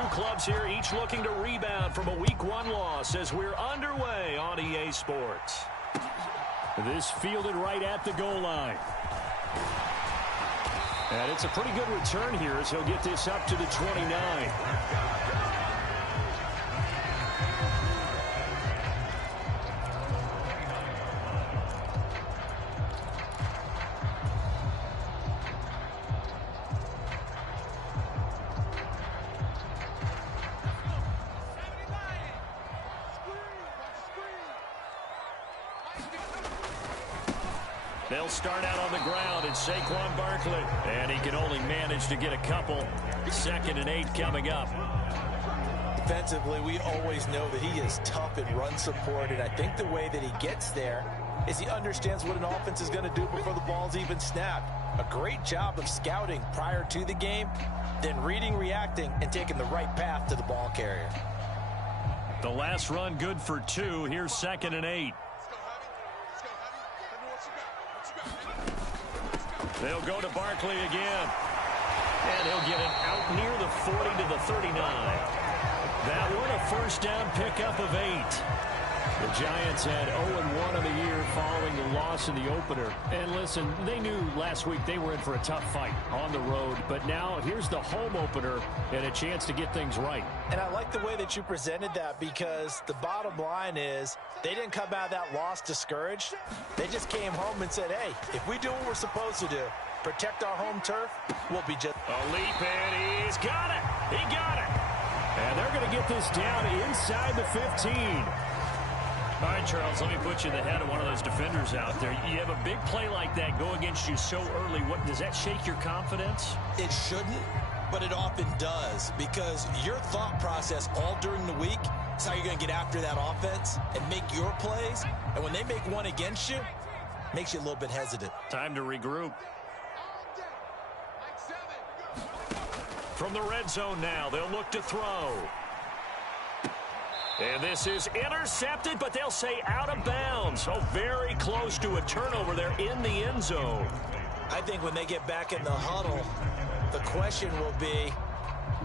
two clubs here each looking to rebound from a Week 1 loss as we're underway on EA Sports. This fielded right at the goal line. And it's a pretty good return here as he'll get this up to the 29. They'll start out on the ground. It's Saquon Barkley. And he can only manage to get a couple. 2nd and 8 coming up. Defensively, we always know that he is tough in run support. And I think the way that he gets there is he understands what an offense is going to do before the ball's even snapped. A great job of scouting prior to the game, then reading, reacting, and taking the right path to the ball carrier. The last run good for 2. Here's 2nd and 8. They'll go to Barkley again. And he'll get it out near the 40 to the 39. That one a first down pickup of 8. The Giants had 0-1 on the year following the loss in the opener. And listen, they knew last week they were in for a tough fight on the road. But now here's the home opener and a chance to get things right. And I like the way that you presented that because the bottom line is they didn't come out of that loss discouraged. They just came home and said, hey, if we do what we're supposed to do, protect our home turf, we'll be just... A leap and he's got it. He got it. And they're going to get this down inside the 15. All right, Charles, let me put you in the head of one of those defenders out there. You have a big play like that go against you so early. What does that shake your confidence? It shouldn't, but it often does because your thought process all during the week is how you're going to get after that offense and make your plays. And when they make one against you, it makes you a little bit hesitant. Time to regroup. From the red zone now, they'll look to throw. And this is intercepted, but they'll say out of bounds. So very close to a turnover there in the end zone. I think when they get back in the huddle, the question will be,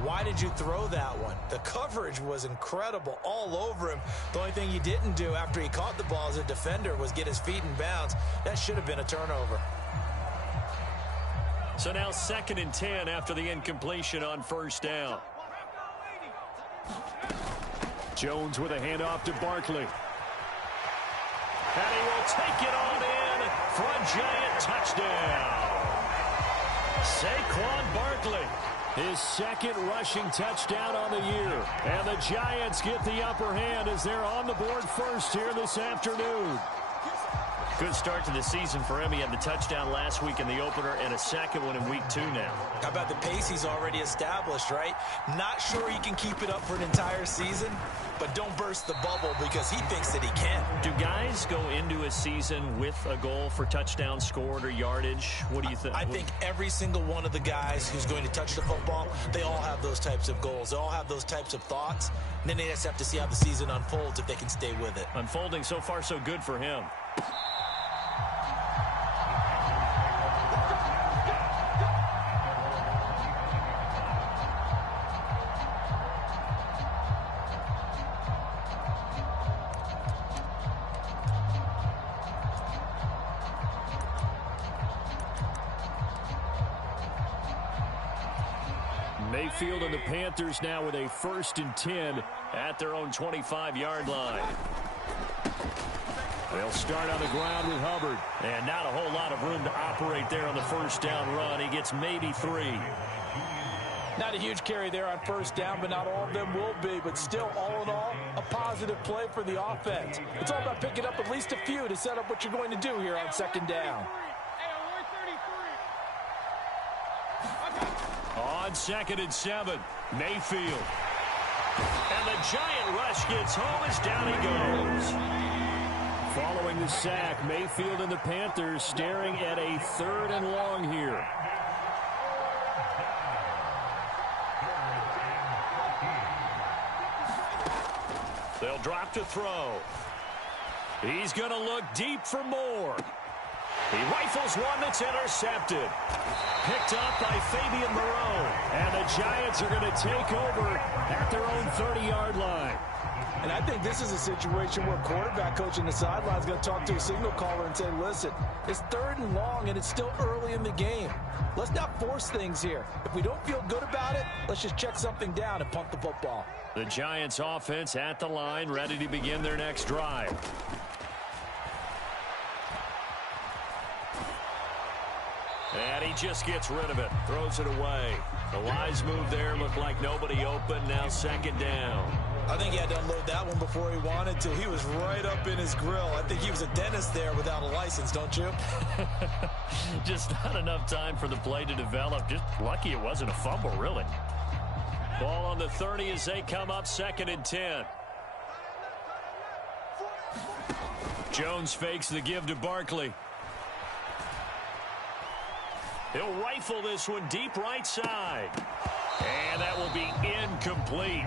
why did you throw that one? The coverage was incredible all over him. The only thing he didn't do after he caught the ball as a defender was get his feet in bounds. That should have been a turnover. So now 2nd and 10 after the incompletion on first down. Jones with a handoff to Barkley. And he will take it on in for a giant touchdown. Saquon Barkley, his 2nd rushing touchdown on the year. And the Giants get the upper hand as they're on the board first here this afternoon. Good start to the season for him. He had the touchdown last week in the opener and a 2nd one in week 2 now. How about the pace he's already established, right? Not sure he can keep it up for an entire season, but don't burst the bubble because he thinks that he can. Do guys go into a season with a goal for touchdown scored or yardage? What do you think? I think every single one of the guys who's going to touch the football, they all have those types of goals. They all have those types of thoughts. And then they just have to see how the season unfolds if they can stay with it. Unfolding so far so good for him. Mayfield and the Panthers now with a 1st and 10 at their own 25-yard line. They'll start on the ground with Hubbard. And not a whole lot of room to operate there on the first down run. He gets maybe 3. Not a huge carry there on first down, but not all of them will be. But still, all in all, a positive play for the offense. It's all about picking up at least a few to set up what you're going to do here on 2nd down. On 2nd and 7, Mayfield. And the giant rush gets home as down he goes. Following the sack, Mayfield and the Panthers staring at a 3rd and long here. They'll drop to throw. He's going to look deep for more. He rifles one that's intercepted. Picked up by Fabian Moreau. And the Giants are going to take over at their own 30-yard line. And I think this is a situation where quarterback coach in the sideline is going to talk to a signal caller and say, listen, it's 3rd and long and it's still early in the game. Let's not force things here. If we don't feel good about it, let's just check something down and punt the football. The Giants offense at the line, ready to begin their next drive. And he just gets rid of it, throws it away. The wise move there, looked like nobody open, now 2nd down. I think he had to unload that one before he wanted to. He was right up in his grill. I think he was a dentist there without a license, don't you? Just not enough time for the play to develop. Just lucky it wasn't a fumble, really. Ball on the 30 as they come up 2nd and 10. Jones fakes the give to Barkley. He'll rifle this one deep right side. And that will be incomplete.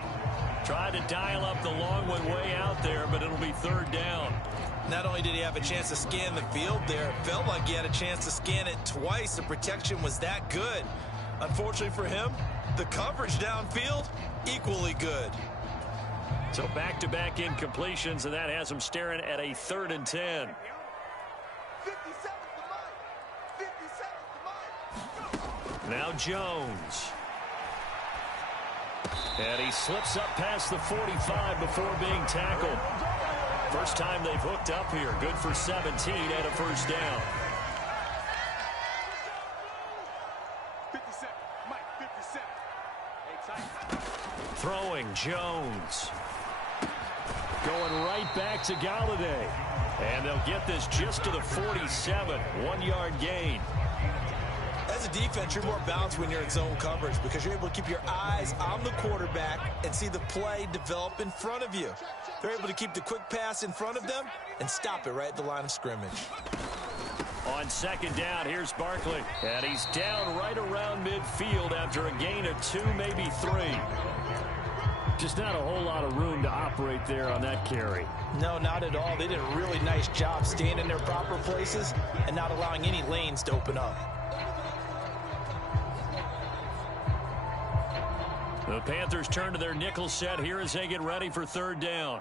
Tried to dial up the long one way out there, but it'll be 3rd down. Not only did he have a chance to scan the field there, it felt like he had a chance to scan it twice. The protection was that good. Unfortunately for him, the coverage downfield, equally good. So back-to-back incompletions, and that has him staring at a 3rd and 10. Now Jones. And he slips up past the 45 before being tackled. First time they've hooked up here. Good for 17 and a 1st down. 57, Mike, 57. Throwing Jones. Going right back to Galladay. And they'll get this just to the 47. 1-yard gain. As a defense, you're more balanced when you're in zone coverage because you're able to keep your eyes on the quarterback and see the play develop in front of you. They're able to keep the quick pass in front of them and stop it right at the line of scrimmage. On 2nd down, here's Barkley. And he's down right around midfield after a gain of 2, maybe 3. Just not a whole lot of room to operate there on that carry. No, not at all. They did a really nice job staying in their proper places and not allowing any lanes to open up. The Panthers turn to their nickel set here as they get ready for 3rd down.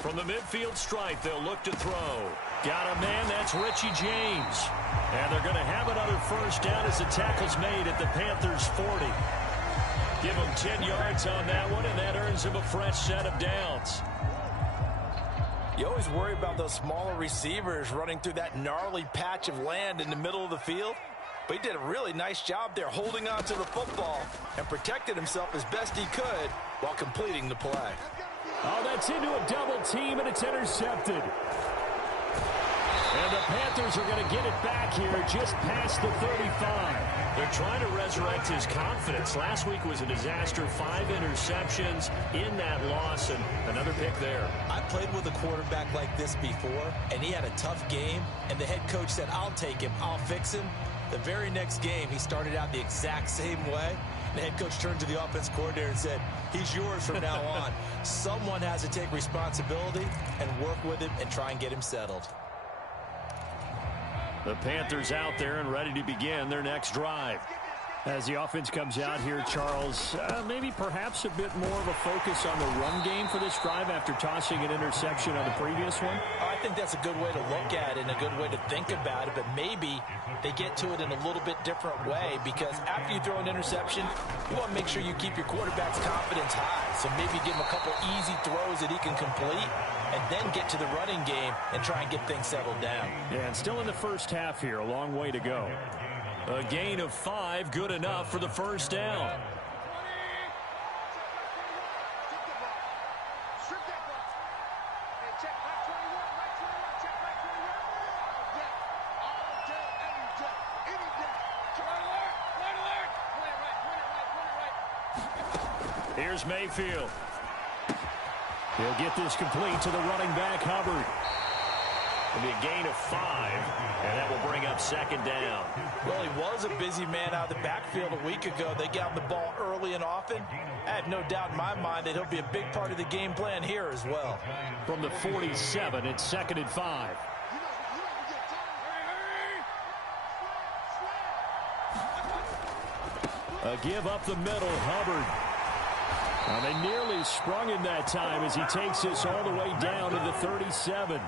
From the midfield stripe, they'll look to throw. Got a man, that's Richie James. And they're going to have another 1st down as the tackle's made at the Panthers' 40. Give him 10 yards on that one, and that earns him a fresh set of downs. You always worry about those smaller receivers running through that gnarly patch of land in the middle of the field. But he did a really nice job there holding on to the football and protected himself as best he could while completing the play. Oh, that's into a double team, and it's intercepted. And the Panthers are going to get it back here just past the 35. They're trying to resurrect his confidence. Last week was a disaster. 5 interceptions in that loss, and another pick there. I played with a quarterback like this before, and he had a tough game, and the head coach said, I'll take him, I'll fix him. The very next game, he started out the exact same way. The head coach turned to the offense coordinator and said, he's yours from now on. Someone has to take responsibility and work with him and try and get him settled. The Panthers out there and ready to begin their next drive. As the offense comes out here, Charles, maybe perhaps a bit more of a focus on the run game for this drive after tossing an interception on the previous one? I think that's a good way to look at it and a good way to think about it, but maybe they get to it in a little bit different way because after you throw an interception, you want to make sure you keep your quarterback's confidence high. So maybe give him a couple easy throws that he can complete and then get to the running game and try and get things settled down. Yeah, and still in the first half here, a long way to go. A gain of 5, good enough for the 1st down. Here's Mayfield. He'll get this complete to the running back, Hubbard. It'll be a gain of 5, and that will bring up second down. Well, he was a busy man out of the backfield a week ago. They got him the ball early and often. I have no doubt in my mind that he'll be a big part of the game plan here as well. From the 47, it's 2nd and 5. A give up the middle, Hubbard. They nearly sprung him that time as he takes this all the way down to the 37.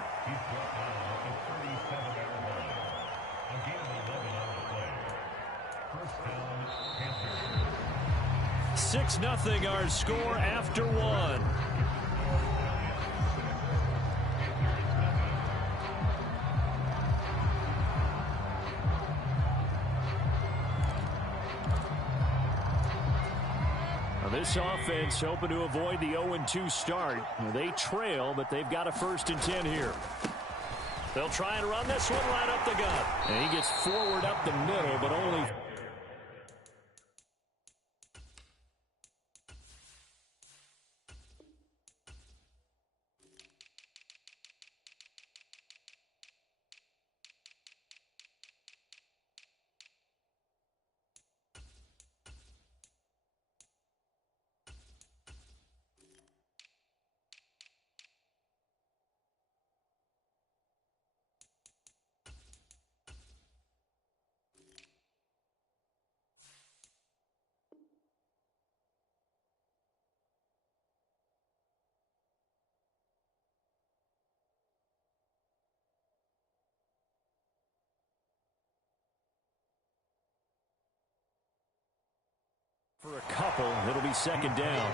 6-0 our score after 1. This offense hoping to avoid the 0-2 start. They trail, but they've got a 1st and 10 here. They'll try and run this one right up the gut. And he gets forward up the middle, but only... For a couple, it'll be 2nd down.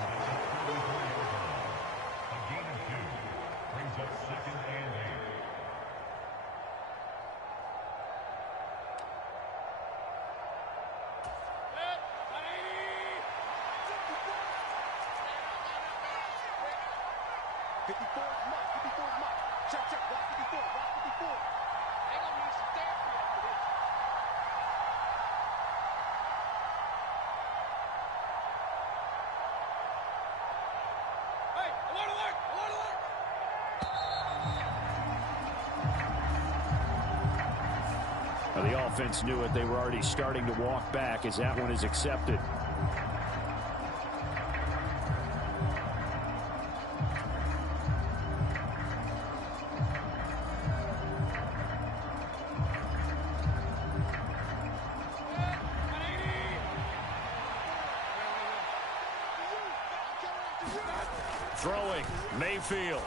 The offense knew it. They were already starting to walk back as that one is accepted. Throwing, Mayfield.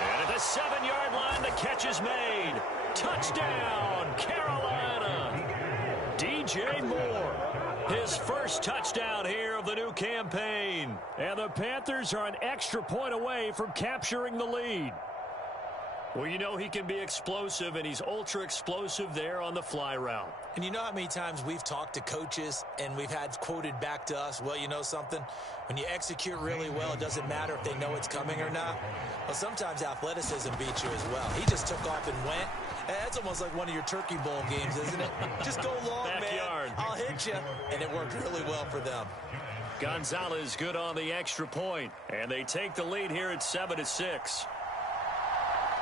And at the 7-yard line, the catch is made. Touchdown, Carolina. DJ Moore, his first touchdown here of the new campaign. And the Panthers are an extra point away from capturing the lead. Well, you know he can be explosive, and he's ultra explosive there on the fly route. And you know how many times we've talked to coaches and we've had quoted back to us, well, you know something? When you execute really well, it doesn't matter if they know it's coming or not. Well, sometimes athleticism beats you as well. He just took off and went. That's almost like one of your Turkey Bowl games, isn't it? Just go long, Backyard. Man. I'll hit you. And it worked really well for them. Gonzalez good on the extra point. And they take the lead here at 7-6.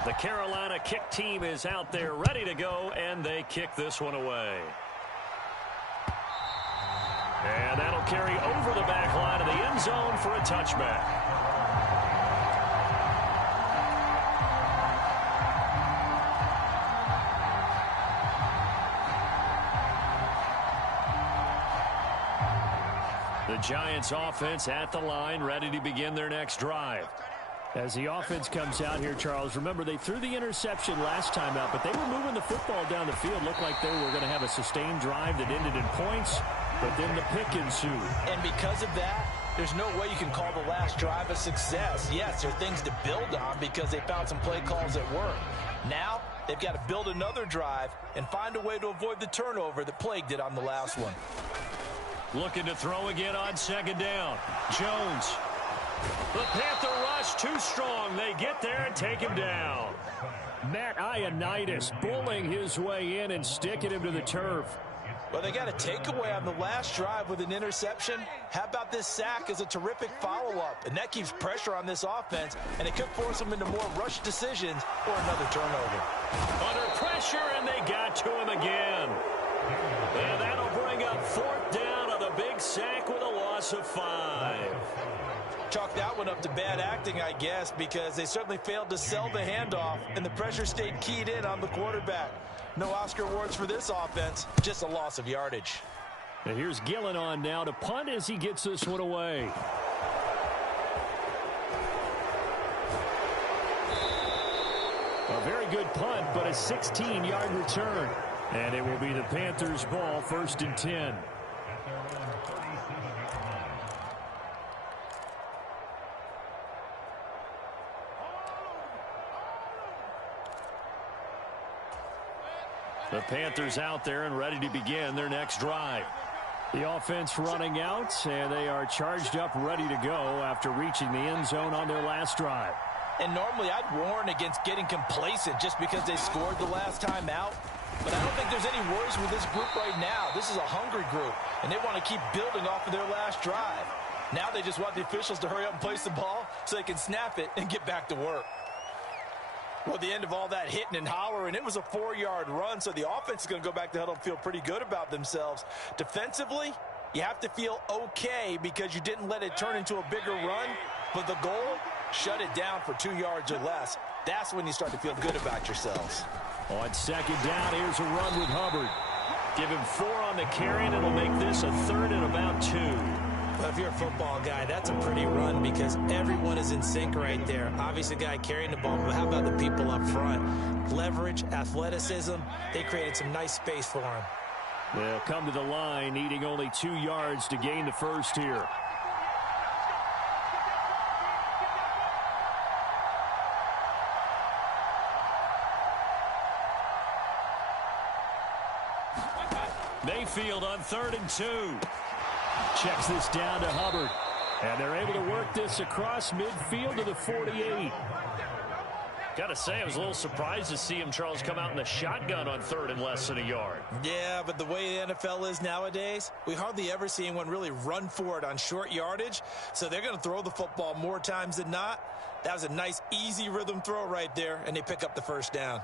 The Carolina kick team is out there ready to go, and they kick this one away. And that'll carry over the back line of the end zone for a touchback. The Giants offense at the line, ready to begin their next drive. As the offense comes out here, Charles, remember they threw the interception last time out, but they were moving the football down the field. Looked like they were going to have a sustained drive that ended in points, but then the pick ensued. And because of that, there's no way you can call the last drive a success. Yes, there are things to build on because they found some play calls that work. Now, they've got to build another drive and find a way to avoid the turnover that plagued it on the last one. Looking to throw again on 2nd down. Jones. The Panther rush too strong. They get there and take him down. Matt Ioannidis bullying his way in and sticking him to the turf. Well, they got a takeaway on the last drive with an interception. How about this sack as a terrific follow-up? And that keeps pressure on this offense, and it could force them into more rush decisions or another turnover. Under pressure, and they got to him again. And that'll bring up 4th down on the big sack with a loss of 5. Chalk that one up to bad acting, I guess, because they certainly failed to sell the handoff, and the pressure stayed keyed in on the quarterback. No Oscar awards for this offense, just a loss of yardage. And here's Gillen on now to punt as he gets this one away. A very good punt, but a 16-yard return. And it will be the Panthers' ball, 1st and 10. The Panthers out there and ready to begin their next drive. The offense running out, and they are charged up, ready to go after reaching the end zone on their last drive. And normally I'd warn against getting complacent just because they scored the last time out. But I don't think there's any worries with this group right now. This is a hungry group, and they want to keep building off of their last drive. Now they just want the officials to hurry up and place the ball so they can snap it and get back to work. Well, the end of all that hitting and hollering, it was a 4-yard run, so the offense is going to go back to huddle and feel pretty good about themselves. Defensively, you have to feel okay because you didn't let it turn into a bigger run, but the goal, shut it down for 2 yards or less. That's when you start to feel good about yourselves. On 2nd down, here's a run with Hubbard. Give him 4 on the carry, and it'll make this a 3rd and about 2. Well, if you're a football guy, that's a pretty run because everyone is in sync right there. Obviously, the guy carrying the ball, but how about the people up front? Leverage, athleticism, they created some nice space for him. They'll come to the line, needing only 2 yards to gain the first here. Mayfield on 3rd and 2. Checks this down to Hubbard. And they're able to work this across midfield to the 48. Got to say, I was a little surprised to see him, Charles, come out in the shotgun on 3rd and less than a yard. Yeah, but the way the NFL is nowadays, we hardly ever see anyone really run for it on short yardage. So they're going to throw the football more times than not. That was a nice, easy rhythm throw right there, and they pick up the 1st down.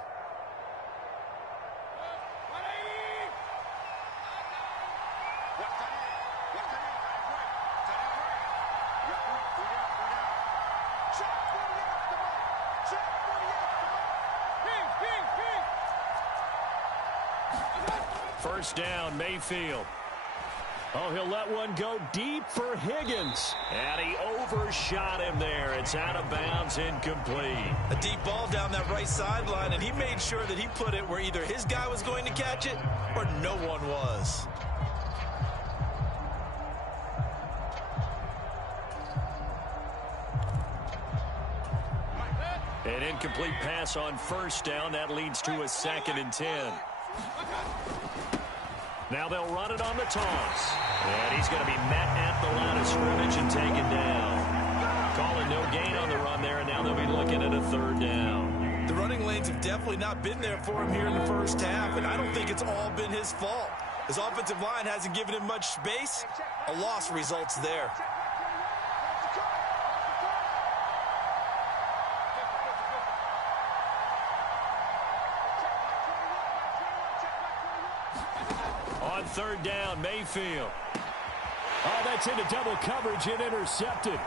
First down, Mayfield. Oh, he'll let one go deep for Higgins. And he overshot him there. It's out of bounds, incomplete. A deep ball down that right sideline, and he made sure that he put it where either his guy was going to catch it or no one was. An incomplete pass on 1st down. That leads to a 2nd and 10. Now they'll run it on the toss. And he's going to be met at the line of scrimmage and taken down. Calling no gain on the run there, and now they'll be looking at a 3rd down. The running lanes have definitely not been there for him here in the first half, and I don't think it's all been his fault. His offensive line hasn't given him much space. A loss results there. On 3rd down, Mayfield. Oh, that's into double coverage and intercepted.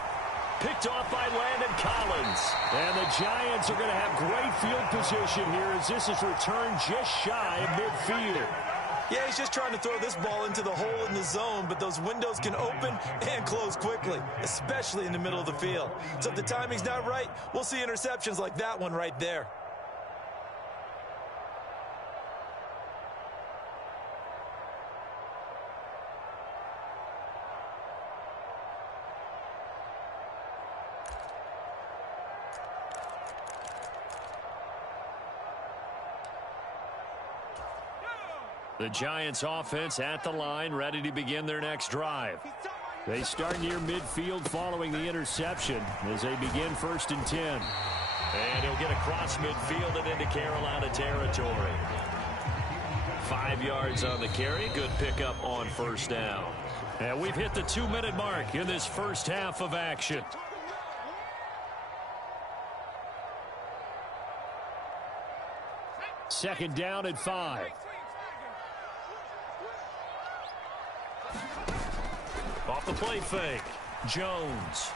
Picked off by Landon Collins. And the Giants are going to have great field position here as this is returned just shy of midfield. Yeah, he's just trying to throw this ball into the hole in the zone, but those windows can open and close quickly, especially in the middle of the field. So if the timing's not right, we'll see interceptions like that one right there. The Giants offense at the line, ready to begin their next drive. They start near midfield following the interception as they begin 1st and 10. And he'll get across midfield and into Carolina territory. 5 yards on the carry. Good pickup on first down. And we've hit the 2-minute mark in this first half of action. Second down at 5. Off the play fake. Jones.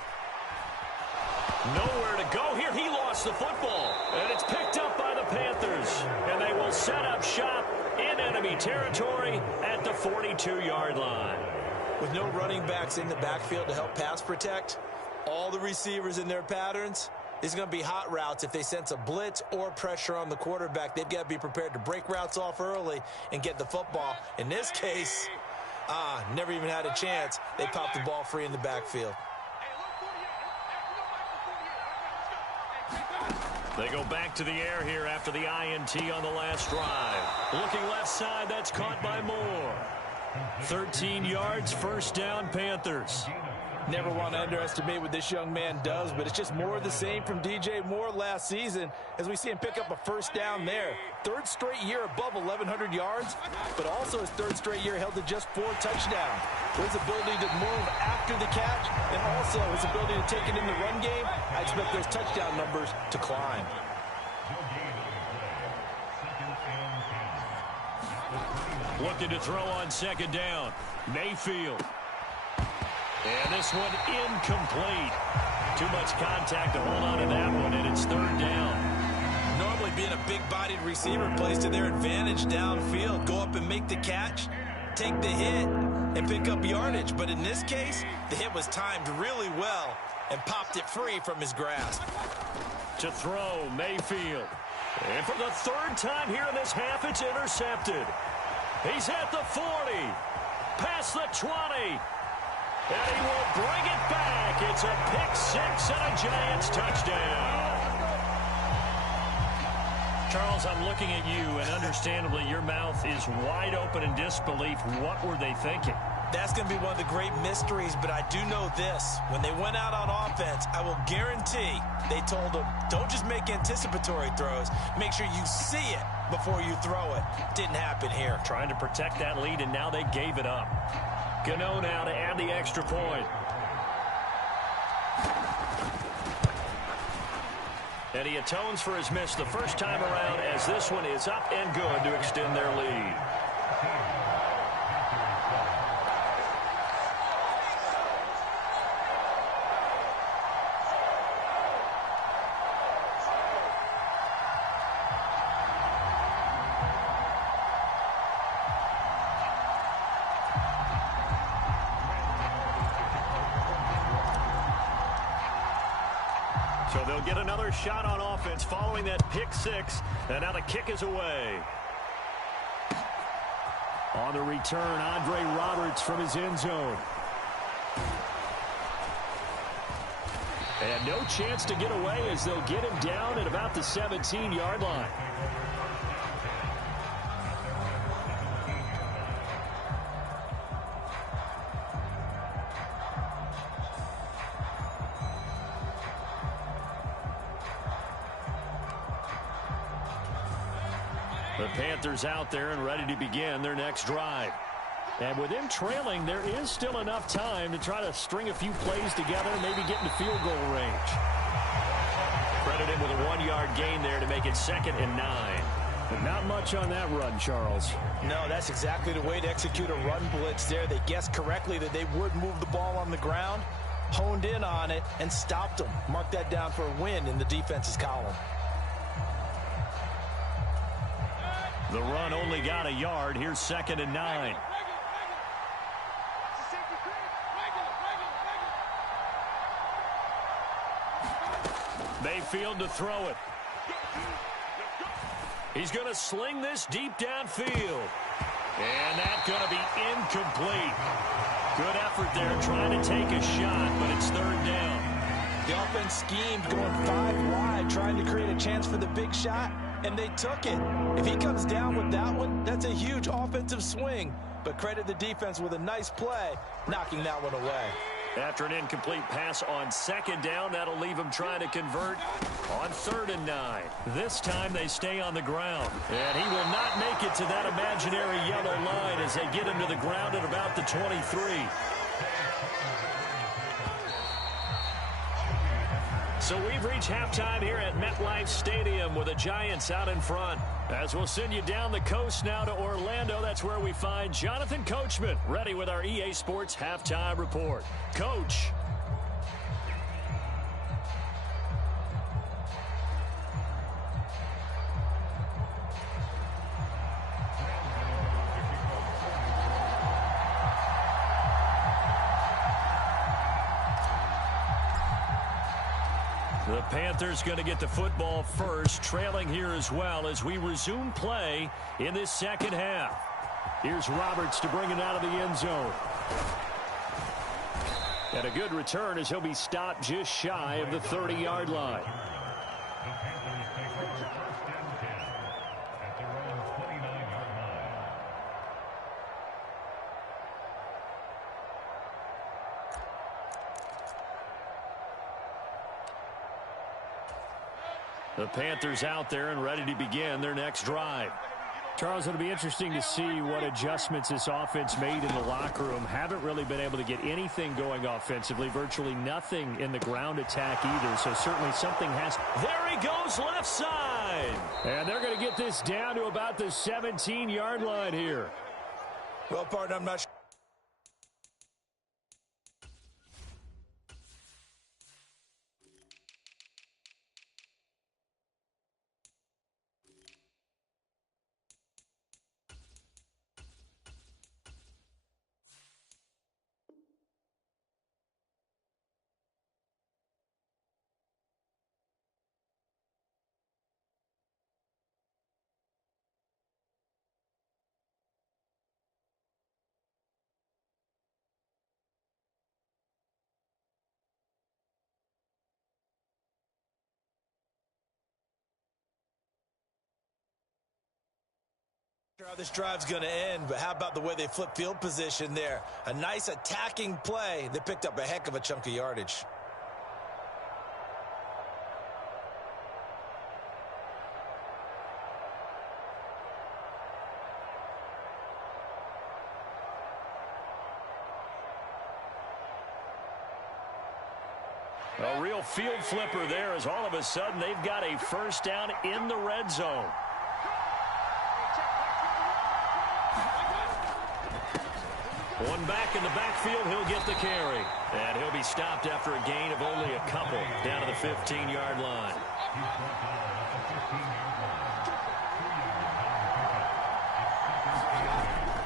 Nowhere to go here. He lost the football. And it's picked up by the Panthers. And they will set up shop in enemy territory at the 42-yard line. With no running backs in the backfield to help pass protect, all the receivers in their patterns, it's going to be hot routes. If they sense a blitz or pressure on the quarterback, they've got to be prepared to break routes off early and get the football. In this case, never even had a chance. They popped the ball free in the backfield. They go back to the air here after the INT on the last drive. Looking left side, that's caught by Moore. 13 yards, first down, Panthers. Never want to underestimate what this young man does, but it's just more of the same from DJ Moore last season as we see him pick up a first down there. Third straight year above 1,100 yards, but also his third straight year held to just 4 touchdowns. His ability to move after the catch and also his ability to take it in the run game, I expect those touchdown numbers to climb. Looking to throw on second down. Mayfield. And this one incomplete. Too much contact to hold on to that one, and it's third down. Normally being a big-bodied receiver plays to their advantage downfield. Go up and make the catch, take the hit, and pick up yardage. But in this case, the hit was timed really well and popped it free from his grasp. To throw, Mayfield. And for the third time here in this half, it's intercepted. He's at the 40, past the 20. And he will bring it back. It's a pick six and a Giants touchdown. Charles, I'm looking at you, and understandably, your mouth is wide open in disbelief. What were they thinking? That's going to be one of the great mysteries, but I do know this. When they went out on offense, I will guarantee they told them, don't just make anticipatory throws. Make sure you see it before you throw it. Didn't happen here. Trying to protect that lead, and now they gave it up. Gano now to add the extra point. And he atones for his miss the first time around as this one is up and good to extend their lead. So they'll get another shot on offense following that pick six. And now the kick is away. On the return, Andre Roberts from his end zone. And no chance to get away as they'll get him down at about the 17-yard line. The Panthers out there and ready to begin their next drive. And with them trailing, there is still enough time to try to string a few plays together and maybe get into field goal range. Credit him with a 1-yard gain there to make it 2nd and 9. But not much on that run, Charles. No, that's exactly the way to execute a run blitz there. They guessed correctly that they would move the ball on the ground, honed in on it, and stopped them. Mark that down for a win in the defense's column. The run only got a yard. Here's 2nd and 9. Mayfield to throw it. He's going to sling this deep downfield. And that's going to be incomplete. Good effort there trying to take a shot, but it's 3rd down. The offense schemed going 5 wide, trying to create a chance for the big shot, and they took it. If he comes down with that one, that's a huge offensive swing. But credit the defense with a nice play, knocking that one away. After an incomplete pass on second down, that'll leave them trying to convert on 3rd and 9. This time they stay on the ground. And he will not make it to that imaginary yellow line as they get him to the ground at about the 23. So we've reached halftime here at MetLife Stadium with the Giants out in front. As we'll send you down the coast now to Orlando, that's where we find Jonathan Coachman ready with our EA Sports Halftime Report. Coach. The Panthers going to get the football first, trailing here as well as we resume play in this second half. Here's Roberts to bring it out of the end zone. And a good return as he'll be stopped just shy of the 30-yard line. The Panthers out there and ready to begin their next drive. Charles, it'll be interesting to see what adjustments this offense made in the locker room. Haven't really been able to get anything going offensively, virtually nothing in the ground attack either. So certainly something has. There he goes left side. And they're going to get this down to about the 17-yard line here. Well, partner, I'm not sure. How this drive's going to end, but how about the way they flip field position there? A nice attacking play. They picked up a heck of a chunk of yardage. A real field flipper there as all of a sudden they've got a first down in the red zone. One back in the backfield, he'll get the carry. And he'll be stopped after a gain of only a couple down to the 15-yard line.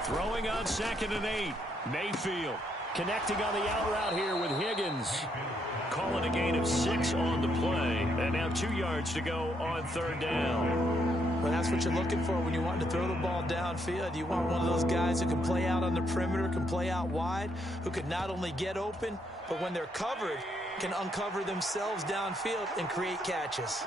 Throwing on 2nd and 8. Mayfield connecting on the out route here with Higgins. Calling a gain of 6 on the play. And now 2 yards to go on 3rd down. Well, that's what you're looking for when you want to throw the ball downfield. You want one of those guys who can play out on the perimeter, can play out wide, who can not only get open, but when they're covered, can uncover themselves downfield and create catches.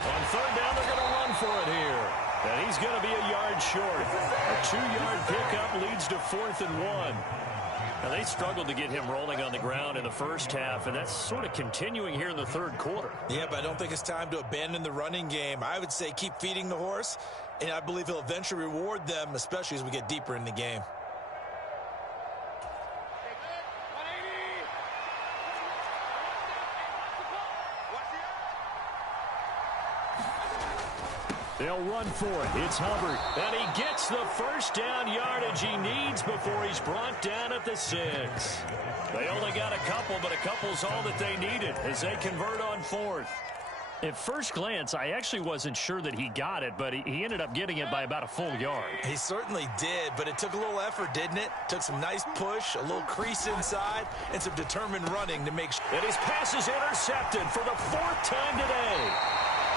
On 3rd down, they're going to run for it here. And he's going to be a yard short. A 2-yard pickup leads to 4th and 1. Now, they struggled to get him rolling on the ground in the first half, and that's sort of continuing here in the 3rd quarter. Yeah, but I don't think it's time to abandon the running game. I would say keep feeding the horse, and I believe he'll eventually reward them, especially as we get deeper in the game. They'll run for it. It's Hubbard. And he gets the first down yardage he needs before he's brought down at the 6. They only got a couple, but a couple's all that they needed as they convert on 4th. At first glance, I actually wasn't sure that he got it, but he ended up getting it by about a full yard. He certainly did, but it took a little effort, didn't it? Took some nice push, a little crease inside, and some determined running to make sure. And his pass is intercepted for the 4th time today.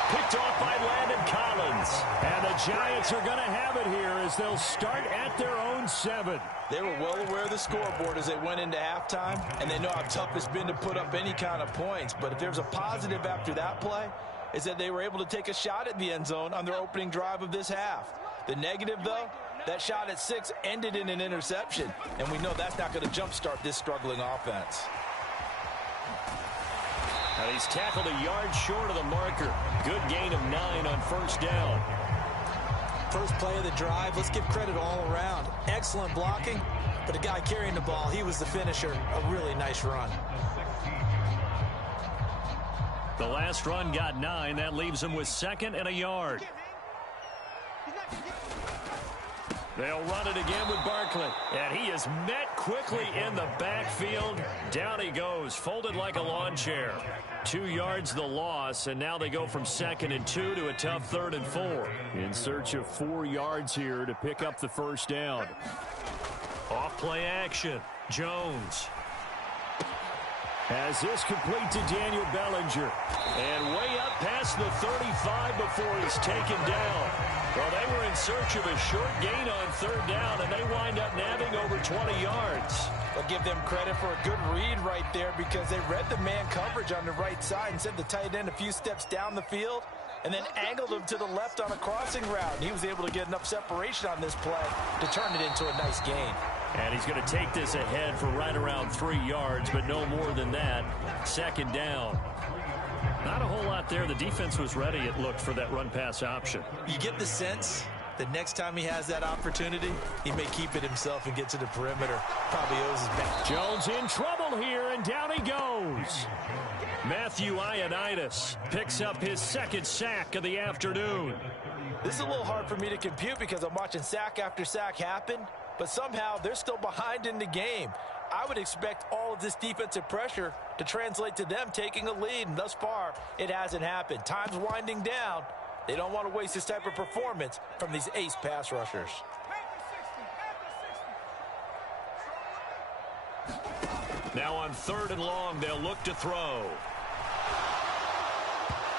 Picked off by Landon Collins. And the Giants are going to have it here as they'll start at their own 7. They were well aware of the scoreboard as they went into halftime, and they know how tough it's been to put up any kind of points. But if there's a positive after that play, is that they were able to take a shot at the end zone on their opening drive of this half. The negative, though, That shot at 6 ended in an interception, and we know that's not going to jumpstart this struggling offense. And he's tackled a yard short of the marker. Good gain of 9 on first down. First play of the drive, let's give credit all around. Excellent blocking, but the guy carrying the ball, he was the finisher. A really nice run. The last run got 9. That leaves him with 2nd and a yard. They'll run it again with Barkley. And he is met quickly in the backfield. Down he goes, folded like a lawn chair. 2 yards the loss, and now they go from 2nd and 2 to a tough 3rd and 4. In search of 4 yards here to pick up the first down. Off play action. Jones has this complete to Daniel Bellinger. And way up past the 35 before he's taken down. Well, they were in search of a short gain on 3rd down, and they wind up nabbing over 20 yards. I'll give them credit for a good read right there because they read the man coverage on the right side and sent the tight end a few steps down the field and then angled him to the left on a crossing route. And he was able to get enough separation on this play to turn it into a nice gain. And he's going to take this ahead for right around 3 yards, but no more than that. 2nd down. Not a whole lot there. The defense was ready, it looked, for that run-pass option. You get the sense that next time he has that opportunity, he may keep it himself and get to the perimeter. Probably owes his back. Jones in trouble here, and down he goes. Matthew Ioannidis picks up his 2nd sack of the afternoon. This is a little hard for me to compute because I'm watching sack after sack happen, but somehow they're still behind in the game. I would expect all of this defensive pressure to translate to them taking a lead, and thus far, it hasn't happened. Time's winding down. They don't want to waste this type of performance from these ace pass rushers. Now on 3rd and long, they'll look to throw.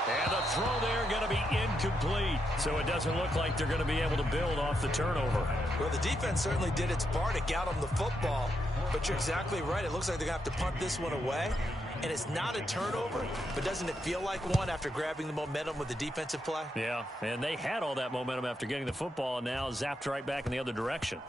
And the throw there going to be incomplete. So it doesn't look like they're going to be able to build off the turnover. Well, the defense certainly did its part to get them the football. But you're exactly right. It looks like they're going to have to punt this one away. And it's not a turnover, but doesn't it feel like one after grabbing the momentum with the defensive play? Yeah, and they had all that momentum after getting the football, and now zapped right back in the other direction.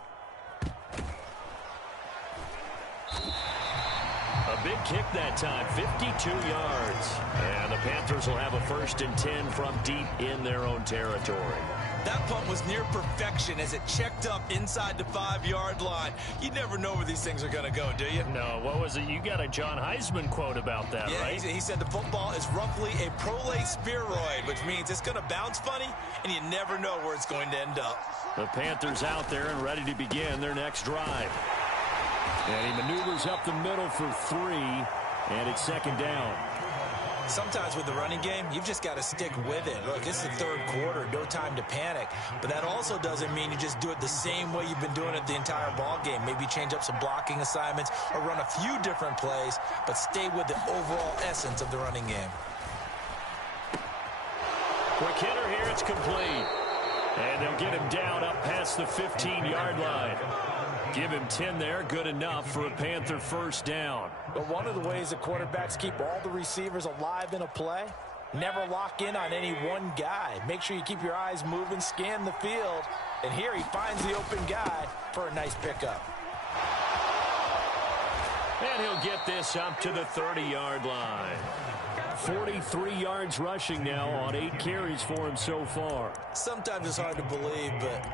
A big kick that time, 52 yards. And the Panthers will have a 1st and 10 from deep in their own territory. That punt was near perfection as it checked up inside the 5-yard line. You never know where these things are going to go, do you? No, what was it? You got a John Heisman quote about that, yeah, right? He said the football is roughly a prolate spheroid, which means it's going to bounce funny, and you never know where it's going to end up. The Panthers out there and ready to begin their next drive. And he maneuvers up the middle for 3, and it's 2nd down. Sometimes with the running game, you've just got to stick with it. Look, it's the 3rd quarter, no time to panic. But that also doesn't mean you just do it the same way you've been doing it the entire ball game. Maybe change up some blocking assignments or run a few different plays, but stay with the overall essence of the running game. Quick hitter here, it's complete. And they'll get him down up past the 15-yard line. Give him 10 there, good enough for a Panther 1st down. But one of the ways the quarterbacks keep all the receivers alive in a play, never lock in on any one guy. Make sure you keep your eyes moving, scan the field. And here he finds the open guy for a nice pickup. And he'll get this up to the 30-yard line. 43 yards rushing now on 8 carries for him so far. Sometimes it's hard to believe, but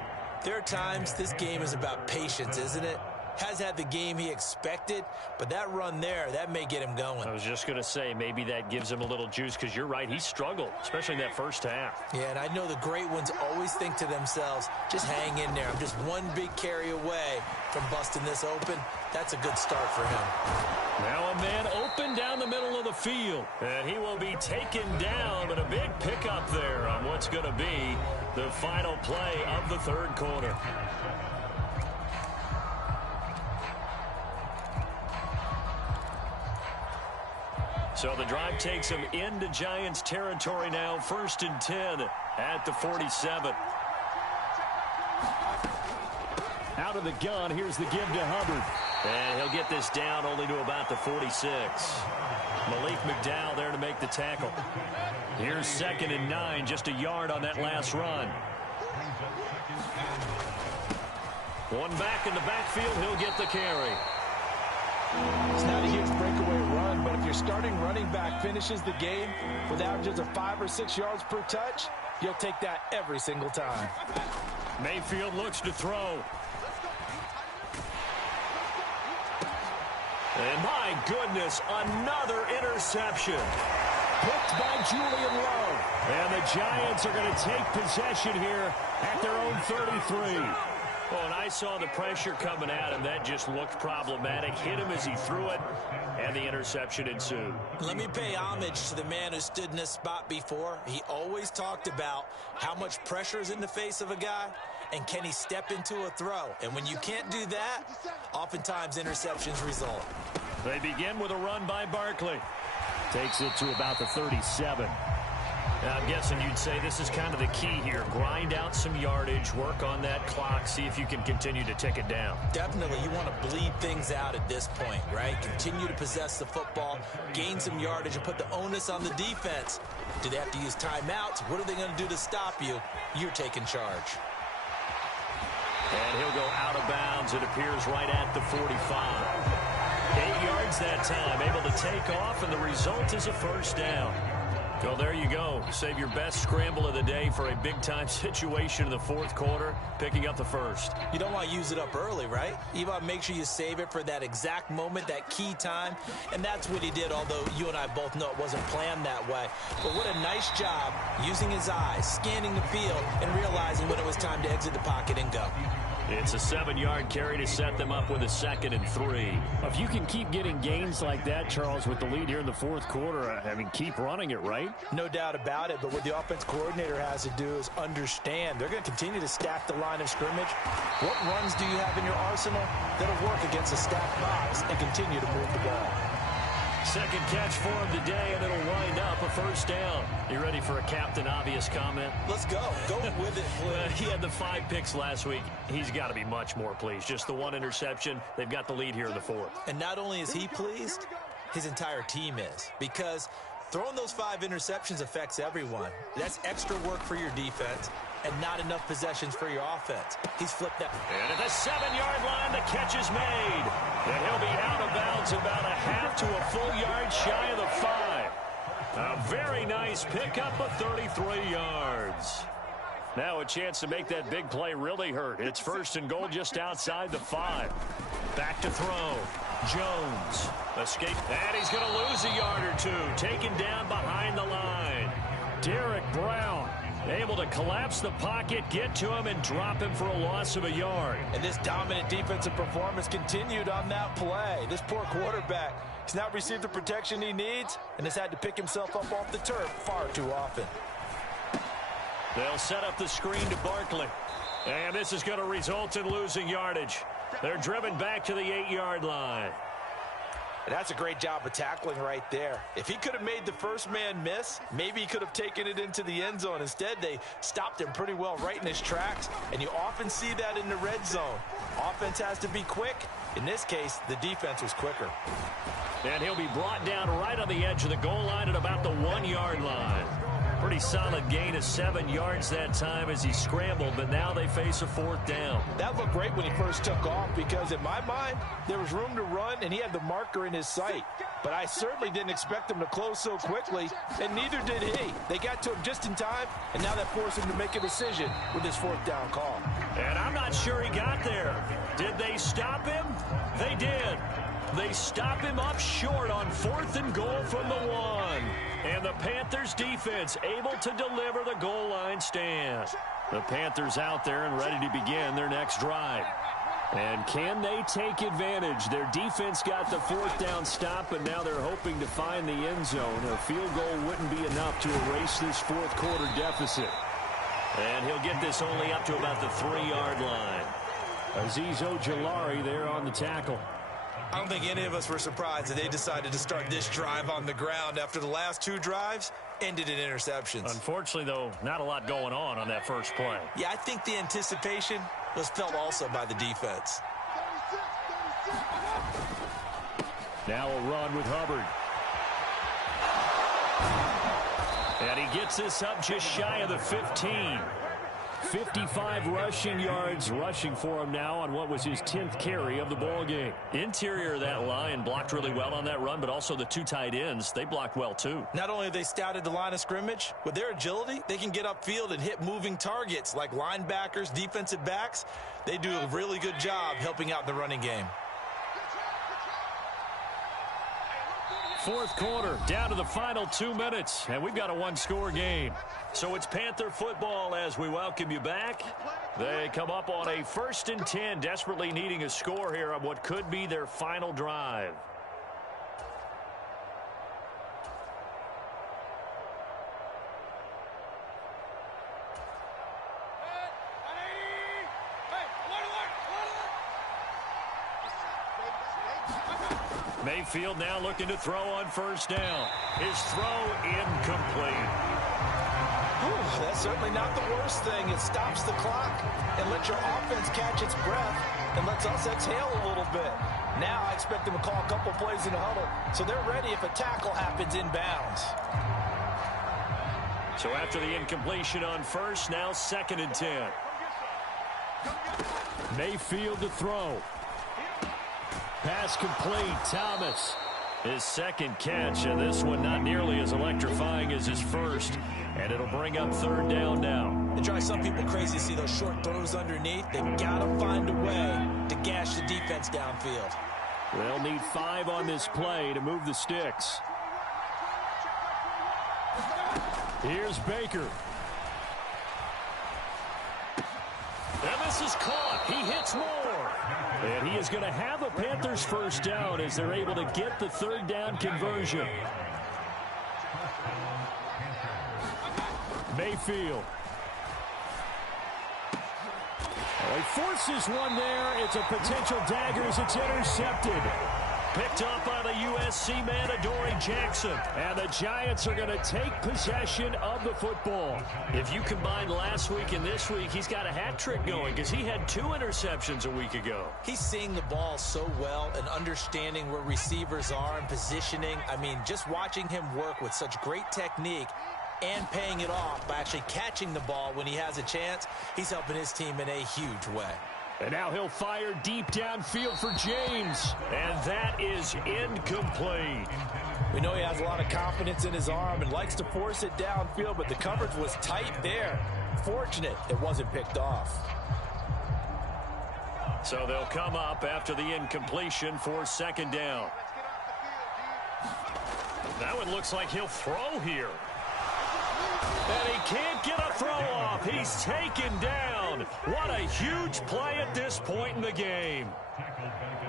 there are times this game is about patience, isn't it? Has had the game he expected, but that run there, that may get him going. I was just going to say, maybe that gives him a little juice, because you're right, he struggled, especially in that first half. Yeah, and I know the great ones always think to themselves, just hang in there. I'm just one big carry away from busting this open. That's a good start for him. Now a man open down the middle of the field, and he will be taken down, but a big pickup there on what's going to be the final play of the 3rd quarter. So the drive takes him into Giants territory now, 1st and 10 at the 47. Out of the gun, here's the give to Hubbard. And he'll get this down only to about the 46. Malik McDowell there to make the tackle. Here's 2nd and 9, just a yard on that last run. One back in the backfield, he'll get the carry. It's not a huge breakaway run, but if your starting running back finishes the game with averages of 5 or 6 yards per touch, you'll take that every single time. Mayfield looks to throw. And my goodness, another interception. Picked by Julian Love. And the Giants are going to take possession here at their own 33. Oh, and I saw the pressure coming at him. That just looked problematic. Hit him as he threw it, and the interception ensued. Let me pay homage to the man who stood in this spot before. He always talked about how much pressure is in the face of a guy, and can he step into a throw. And when you can't do that, oftentimes interceptions result. They begin with a run by Barkley. Takes it to about the 37. Now, I'm guessing you'd say this is kind of the key here. Grind out some yardage, work on that clock, see if you can continue to tick it down. Definitely, you want to bleed things out at this point, right? Continue to possess the football, gain some yardage, and put the onus on the defense. Do they have to use timeouts? What are they going to do to stop you? You're taking charge. And he'll go out of bounds. It appears right at the 45. 8 yards that time, able to take off, and the result is a first down. Well, there you go. Save your best scramble of the day for a big-time situation in the fourth quarter, picking up the first. You don't want to use it up early, right? You want to make sure you save it for that exact moment, that key time, and that's what he did, although you and I both know it wasn't planned that way. But what a nice job using his eyes, scanning the field, and realizing when it was time to exit the pocket and go. It's a 7-yard carry to set them up with a 2nd and 3. If you can keep getting gains like that, Charles, with the lead here in the fourth quarter, I mean, keep running it, right? No doubt about it, but what the offense coordinator has to do is understand. They're going to continue to stack the line of scrimmage. What runs do you have in your arsenal that'll work against a stacked box and continue to move the ball? Second catch for him today, and it'll wind up a first down. You ready for a Captain Obvious comment? Let's go. Go with it. He had the 5 picks last week. He's got to be much more pleased. Just the 1 interception. They've got the lead here in the fourth. And not only is he pleased, his entire team is. Because throwing those 5 interceptions affects everyone. That's extra work for your defense and not enough possessions for your offense. He's flipped that. And at the 7-yard line, the catch is made. And he'll be out of bounds about a half to a full yard shy of the 5. A very nice pickup of 33 yards. Now a chance to make that big play really hurt. It's 1st and goal just outside the 5. Back to throw. Jones. Escape. And he's going to lose a yard or two. Taken down behind the line. Derek Brown able to collapse the pocket, get to him, and drop him for a loss of a yard. And this dominant defensive performance continued on that play. This poor quarterback has not received the protection he needs and has had to pick himself up off the turf far too often. They'll set up the screen to Barkley. And this is going to result in losing yardage. They're driven back to the 8-yard line. And that's a great job of tackling right there. If he could have made the first man miss, maybe he could have taken it into the end zone. Instead, they stopped him pretty well right in his tracks, and you often see that in the red zone. Offense has to be quick. In this case, the defense was quicker. And he'll be brought down right on the edge of the goal line at about the 1-yard line. Pretty solid gain of 7 yards that time as he scrambled, but now they face a 4th down. That looked great when he first took off because, in my mind, there was room to run, and he had the marker in his sight. But I certainly didn't expect him to close so quickly, and neither did he. They got to him just in time, and now that forced him to make a decision with his 4th down call. And I'm not sure he got there. Did they stop him? They did. They stop him up short on 4th and goal from the 1. And the Panthers defense able to deliver the goal line stand. The Panthers out there and ready to begin their next drive. And can they take advantage? Their defense got the 4th down stop, and now they're hoping to find the end zone. A field goal wouldn't be enough to erase this fourth quarter deficit. And he'll get this only up to about the 3-yard line. Azeez Ojulari there on the tackle. I don't think any of us were surprised that they decided to start this drive on the ground after the last 2 drives ended in interceptions. Unfortunately, though, not a lot going on that first play. Yeah, I think the anticipation was felt also by the defense. Now a run with Hubbard. And he gets this up just shy of the 15. 55 rushing yards rushing for him now on what was his 10th carry of the ball game. Interior of that line blocked really well on that run, but also the two tight ends, they blocked well too. Not only have they scouted the line of scrimmage, with their agility, they can get upfield and hit moving targets like linebackers, defensive backs. They do a really good job helping out the running game. Fourth quarter, down to the final 2 minutes, and we've got a one-score game. So it's Panther football as we welcome you back. They come up on a 1st and 10, desperately needing a score here on what could be their final drive. Mayfield now looking to throw on first down. His throw incomplete. Ooh, that's certainly not the worst thing. It stops the clock and lets your offense catch its breath and lets us exhale a little bit. Now I expect them to call a couple plays in the huddle so they're ready if a tackle happens inbounds. So after the incompletion on first, now 2nd and 10. Mayfield to throw. Pass complete. Thomas. His second catch, and this one not nearly as electrifying as his first. And it'll bring up 3rd down now. It drives some people crazy to see those short throws underneath. They've got to find a way to gash the defense downfield. They'll need 5 on this play to move the sticks. Here's Baker. And this is caught. He hits more. And he is going to have a Panthers first down as they're able to get the 3rd down conversion. Mayfield. Oh, he forces one there. It's a potential dagger as it's intercepted. Picked up by the USC man, Adoree Jackson. And the Giants are going to take possession of the football. If you combine last week and this week, he's got a hat trick going because he had 2 interceptions a week ago. He's seeing the ball so well and understanding where receivers are and positioning. I mean, just watching him work with such great technique and paying it off by actually catching the ball when he has a chance, he's helping his team in a huge way. And now he'll fire deep downfield for James. And that is incomplete. We know he has a lot of confidence in his arm and likes to force it downfield, but the coverage was tight there. Fortunate it wasn't picked off. So they'll come up after the incompletion for 2nd down. That one looks like he'll throw here. And he can't get a throw off. He's taken down. What a huge play at this point in the game.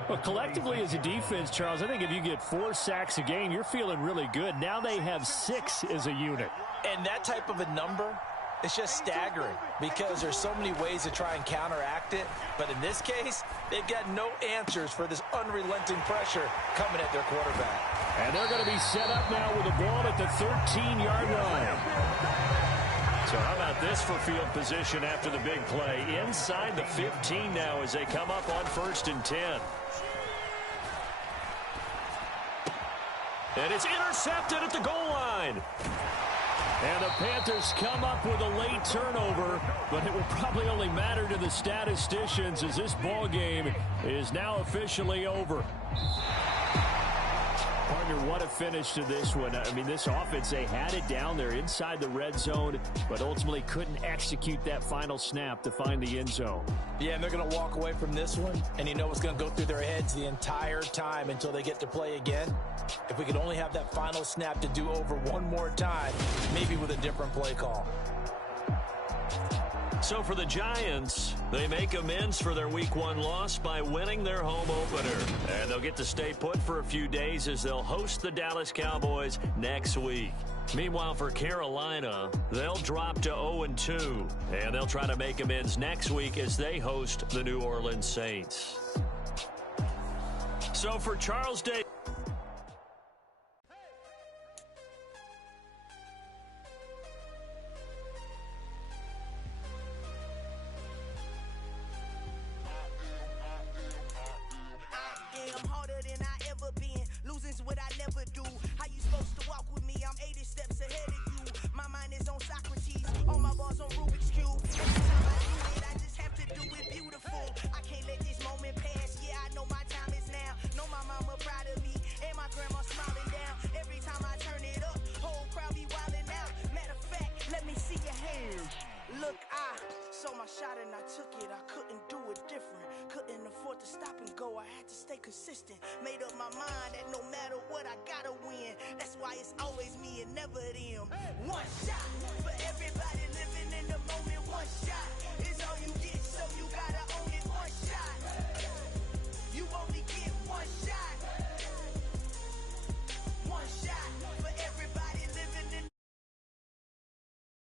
Well, collectively as a defense, Charles, I think if you get 4 sacks a game, you're feeling really good. Now they have 6 as a unit. And that type of a number, it's just staggering because there's so many ways to try and counteract it. But in this case, they've got no answers for this unrelenting pressure coming at their quarterback. And they're going to be set up now with the ball at the 13-yard line. So how about this for field position after the big play? Inside the 15 now as they come up on 1st and 10. And it's intercepted at the goal line. And the Panthers come up with a late turnover, but it will probably only matter to the statisticians as this ball game is now officially over. Partner, what a finish to this one. I mean, this offense, they had it down there inside the red zone, but ultimately couldn't execute that final snap to find the end zone. Yeah, and they're going to walk away from this one, and you know what's going to go through their heads the entire time until they get to play again. If we could only have that final snap to do over one more time, maybe with a different play call. So for the Giants, they make amends for their Week 1 loss by winning their home opener. And they'll get to stay put for a few days as they'll host the Dallas Cowboys next week. Meanwhile, for Carolina, they'll drop to 0-2. And they'll try to make amends next week as they host the New Orleans Saints. So for Charles Day. What I never do. How you supposed to walk with me? I'm 80 steps ahead of you. My mind is on Socrates. All my bars on Rubik's Cube. Every time I shot and I took it. I couldn't do it different. Couldn't afford to stop and go. I had to stay consistent. Made up my mind that no matter what, I gotta win. That's why it's always me and never them. One shot for everybody living in the moment. One shot.